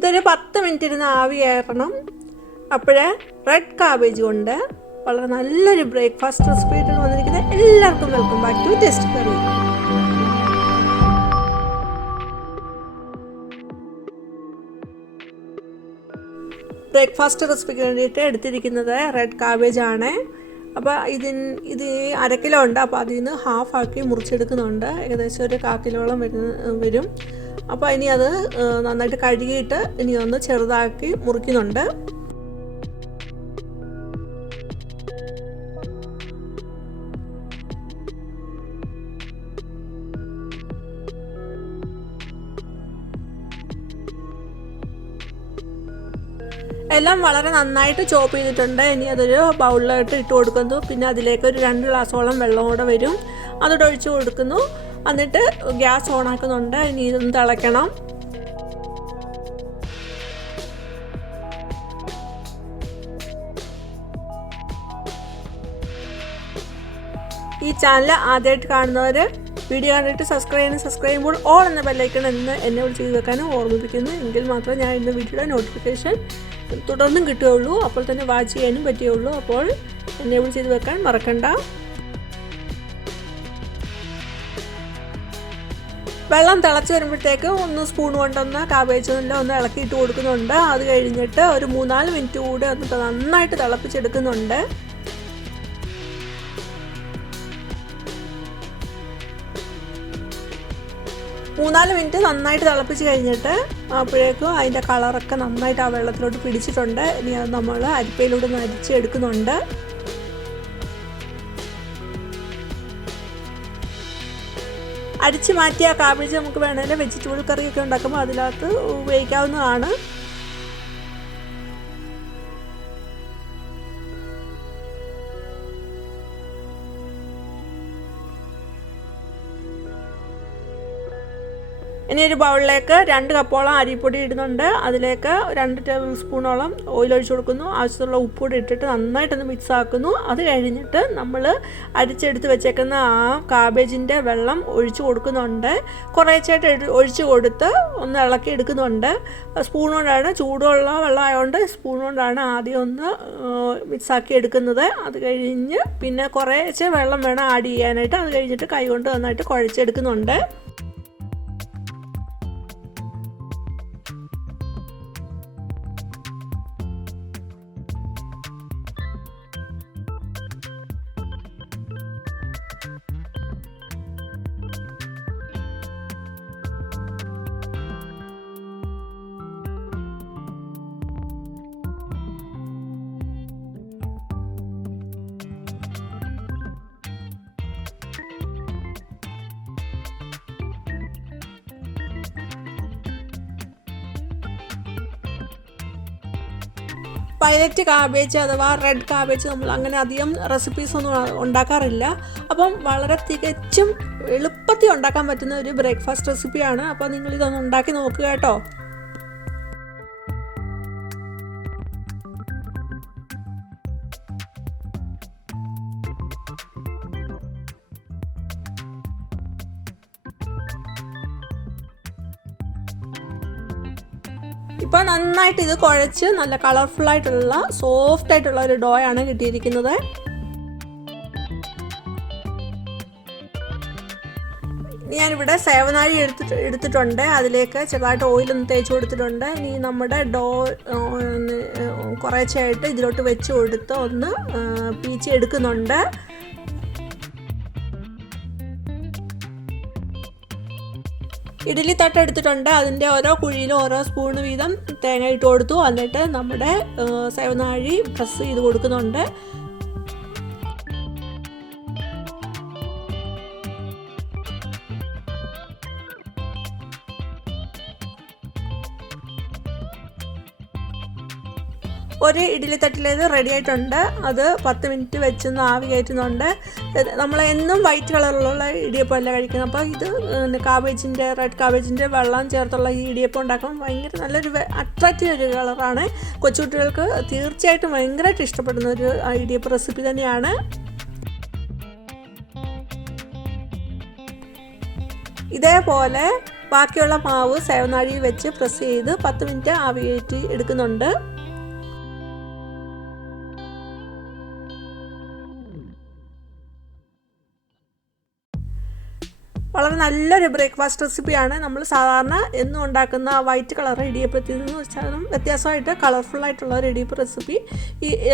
ഇതൊരു 10 മിനിറ്റ് ഇരുന്ന് ആവിയാക്കണം. അപ്പോഴേ റെഡ് കാബേജ് കൊണ്ട് വളരെ നല്ലൊരു ബ്രേക്ക്ഫാസ്റ്റ് റെസിപ്പി ആയിട്ടാണ് വന്നിരിക്കുന്നത്. എല്ലാവർക്കും welcome back to Taste Curry. Breakfast റെസിപ്പിക്ക് വേണ്ടിയിട്ട് എടുത്തിരിക്കുന്നത് റെഡ് കാബേജ് ആണ്. അപ്പോൾ ഇത് 1/2 കിലോ ഉണ്ട്. അപ്പോൾ അതിൽ നിന്ന് ഹാഫ് ആക്കി മുറിച്ചെടുക്കുന്നുണ്ട്. ഏകദേശം ഒരു 1/4 കിലോളം വരും. അപ്പോൾ ഇനി അത് നന്നായിട്ട് കഴുകിയിട്ട് ഇനി ഒന്ന് ചെറുതാക്കി മുറിക്കുന്നുണ്ട്. എല്ലാം വളരെ നന്നായിട്ട് ചോപ്പ് ചെയ്തിട്ടുണ്ട്. ഇനി അതൊരു ബൗളിലോട്ട് ഇട്ട് കൊടുക്കുന്നു. പിന്നെ അതിലേക്ക് ഒരു 2 ഗ്ലാസോളം വെള്ളം കൂടെ വരും, അതോടെ ഒഴിച്ച് കൊടുക്കുന്നു. എന്നിട്ട് ഗ്യാസ് ഓൺ ആക്കുന്നുണ്ട്. ഇനി ഇതൊന്ന് തിളയ്ക്കണം. ഈ ചാനൽ ആദ്യമായിട്ട് കാണുന്നവർ വീഡിയോ കണ്ടിട്ട് സബ്സ്ക്രൈബ് ചെയ്യുമ്പോൾ ഓൾ എന്ന ബെല്ലൈക്കൺ എന്നെ ചെയ്ത് വെക്കാനും ഓർമ്മിപ്പിക്കുന്നു. എങ്കിൽ മാത്രമേ ഞാൻ ഇന്ന് വീഡിയോയുടെ നോട്ടിഫിക്കേഷൻ തുടർന്നും കിട്ടുകയുള്ളൂ. അപ്പോൾ തന്നെ വാച്ച് ചെയ്യാനും പറ്റുകയുള്ളൂ. അപ്പോൾ എന്നെ ചെയ്ത് വെക്കാൻ മറക്കണ്ട. വെള്ളം തിളച്ച് വരുമ്പോഴത്തേക്ക് ഒന്ന് സ്പൂൺ കൊണ്ടൊന്ന് കാബേജ് ഒന്ന് ഇളക്കിയിട്ട് കൊടുക്കുന്നുണ്ട്. അത് കഴിഞ്ഞിട്ട് ഒരു 3-4 മിനിറ്റ് കൂടെ ഒന്ന് നന്നായിട്ട് തിളപ്പിച്ചെടുക്കുന്നുണ്ട്. 3-4 മിനിറ്റ് നന്നായിട്ട് തിളപ്പിച്ച് കഴിഞ്ഞിട്ട് അപ്പോഴേക്കും അതിൻ്റെ കളറൊക്കെ നന്നായിട്ട് ആ വെള്ളത്തിലോട്ട് പിടിച്ചിട്ടുണ്ട്. ഇനി അത് നമ്മൾ അരിപ്പയിലൂടെ ഒന്ന് അരിച്ചെടുക്കുന്നുണ്ട്. അരിച്ച് മാറ്റിയ കാബേജ് നമുക്ക് വേണമെങ്കിൽ വെജിറ്റബിൾ കറിയൊക്കെ ഉണ്ടാക്കുമ്പോൾ അതിനകത്ത് ഉപയോഗിക്കാവുന്നതാണ്. ഇനി ഒരു ബൗളിലേക്ക് 2 കപ്പോളം അരിപ്പൊടി ഇടുന്നുണ്ട്. അതിലേക്ക് 2 ടേബിൾ സ്പൂണോളം ഓയിൽ ഒഴിച്ച് കൊടുക്കുന്നു. ആവശ്യമുള്ള ഉപ്പൂടി ഇട്ടിട്ട് നന്നായിട്ടൊന്ന് മിക്സ് ആക്കുന്നു. അത് കഴിഞ്ഞിട്ട് നമ്മൾ അരിച്ചെടുത്ത് വെച്ചേക്കുന്ന ആ കാബേജിൻ്റെ വെള്ളം ഒഴിച്ച് കൊടുക്കുന്നുണ്ട്. കുറേശ്ശായിട്ട് ഒഴിച്ച് കൊടുത്ത് ഒന്ന് ഇളക്കി എടുക്കുന്നുണ്ട്. സ്പൂൺ കൊണ്ടാണ്, ചൂടുള്ള വെള്ളം ആയതുകൊണ്ട് സ്പൂൺ കൊണ്ടാണ് ആദ്യം ഒന്ന് മിക്സാക്കി എടുക്കുന്നത്. അത് കഴിഞ്ഞ് പിന്നെ കുറേശ്ശെ വെള്ളം വേണം ആഡ് ചെയ്യാനായിട്ട്. അത് കഴിഞ്ഞിട്ട് കൈ കൊണ്ട് നന്നായിട്ട് കുഴച്ചെടുക്കുന്നുണ്ട്. വയലറ്റ് കാബേജ് അഥവാ റെഡ് കാബേജ് നമ്മൾ അങ്ങനെ അധികം റെസിപ്പീസ് ഒന്നും ഉണ്ടാക്കാറില്ല. അപ്പം വളരെ തികച്ചും എളുപ്പത്തിൽ ഉണ്ടാക്കാൻ പറ്റുന്ന ഒരു ബ്രേക്ക്ഫാസ്റ്റ് റെസിപ്പിയാണ്. അപ്പോൾ നിങ്ങളിതൊന്ന് ഉണ്ടാക്കി നോക്കുക കേട്ടോ. ഇപ്പോൾ നന്നായിട്ട് ഇത് കുഴച്ച് നല്ല കളർഫുള്ളായിട്ടുള്ള സോഫ്റ്റായിട്ടുള്ള ഒരു ഡോ ആണ് കിട്ടിയിരിക്കുന്നത്. ഞാനിവിടെ സേവനാഴി എടുത്തിട്ടുണ്ട്. അതിലേക്ക് ചെറുതായിട്ട് ഓയിലൊന്ന് തേച്ച് കൊടുത്തിട്ടുണ്ട്. ഇനി നമ്മുടെ ഡോ കുറേശ്ശായിട്ട് ഇതിലോട്ട് വെച്ച് കൊടുത്ത് ഒന്ന് പീച്ച് എടുക്കുന്നുണ്ട്. ഇഡ്ഡലി തട്ട് എടുത്തിട്ടുണ്ട്. അതിൻ്റെ ഓരോ കുഴിയിലും ഓരോ സ്പൂണ് വീതം തേങ്ങ ഇട്ട് കൊടുത്തു. എന്നിട്ട് നമ്മുടെ സേവനാഴി പ്രസ് ചെയ്ത് കൊടുക്കുന്നുണ്ട്. ഒരു ഇഡ്ഡലി തട്ടിലേത് റെഡി ആയിട്ടുണ്ട്. അത് 10 മിനിറ്റ് വെച്ചൊന്ന് ആവി കയറ്റുന്നുണ്ട്. നമ്മൾ എന്നും വൈറ്റ് കളറിലുള്ള ഇടിയപ്പം അല്ല കഴിക്കുന്നത്. അപ്പോൾ ഇത് റെഡ് കാബേജിൻ്റെ വെള്ളം ചേർത്തുള്ള ഈ ഇടിയപ്പം ഉണ്ടാക്കുമ്പോൾ ഭയങ്കര നല്ലൊരു അട്രാക്റ്റീവ് ഒരു കളറാണ്. കൊച്ചുകുട്ടികൾക്ക് തീർച്ചയായിട്ടും ഭയങ്കരമായിട്ട് ഇഷ്ടപ്പെടുന്ന ഒരു ഇടിയപ്പം റെസിപ്പി തന്നെയാണ്. ഇതേപോലെ ബാക്കിയുള്ള മാവ് സേവനാഴിയിൽ വെച്ച് പ്രസ് ചെയ്ത് 10 മിനിറ്റ് ആവി കയറ്റി എടുക്കുന്നുണ്ട്. വളരെ നല്ലൊരു ബ്രേക്ക്ഫാസ്റ്റ് റെസിപ്പിയാണ്. നമ്മൾ സാധാരണ എന്നും ഉണ്ടാക്കുന്ന വൈറ്റ് കളർ ഇടിയപ്പത്തിൽ നിന്ന് വെച്ചാലും വ്യത്യാസമായിട്ട് കളർഫുള്ളായിട്ടുള്ള ഒരു ഇടിയപ്പ് റെസിപ്പി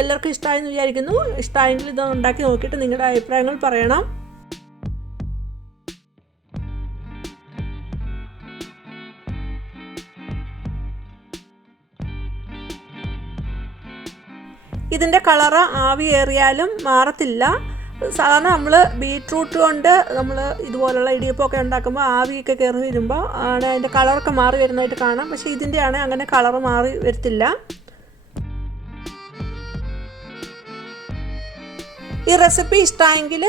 എല്ലാവർക്കും ഇഷ്ടമായെന്ന് വിചാരിക്കുന്നു. ഇഷ്ടമായെങ്കിൽ ഇത് ഉണ്ടാക്കി നോക്കിയിട്ട് നിങ്ങളുടെ അഭിപ്രായങ്ങൾ പറയണം. ഇതിൻ്റെ കളറ് ആവിയേറിയാലും മാറത്തില്ല. സാധാരണ നമ്മൾ ബീട്രൂട്ട് കൊണ്ട് നമ്മൾ ഇതുപോലുള്ള ഇടിയപ്പമൊക്കെ ഉണ്ടാക്കുമ്പോൾ ആവിയൊക്കെ കയറി വരുമ്പോൾ ആണ് അതിൻ്റെ കളറൊക്കെ മാറി വരുന്നതായിട്ട് കാണാം. പക്ഷേ ഇതിൻ്റെ ആണെങ്കിൽ അങ്ങനെ കളറ് മാറി വരത്തില്ല. ഈ റെസിപ്പി ഇഷ്ടമായെങ്കിൽ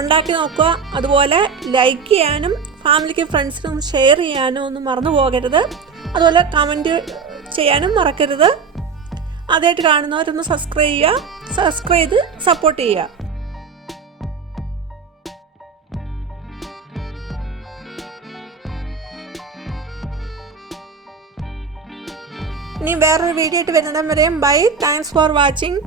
ഉണ്ടാക്കി നോക്കുക. അതുപോലെ ലൈക്ക് ചെയ്യാനും ഫാമിലിക്കും ഫ്രണ്ട്സിനും ഷെയർ ചെയ്യാനും ഒന്നും മറന്നു പോകരുത്. അതുപോലെ കമൻറ്റ് ചെയ്യാനും മറക്കരുത്. ആദ്യമായിട്ട് കാണുന്നവരൊന്ന് സബ്സ്ക്രൈബ് ചെയ്ത് സപ്പോർട്ട് ചെയ്യുക. ഇനി വേറൊരു വീഡിയോ ആയിട്ട് വരുന്നിടം വരെയും ബൈ. Thanks for watching.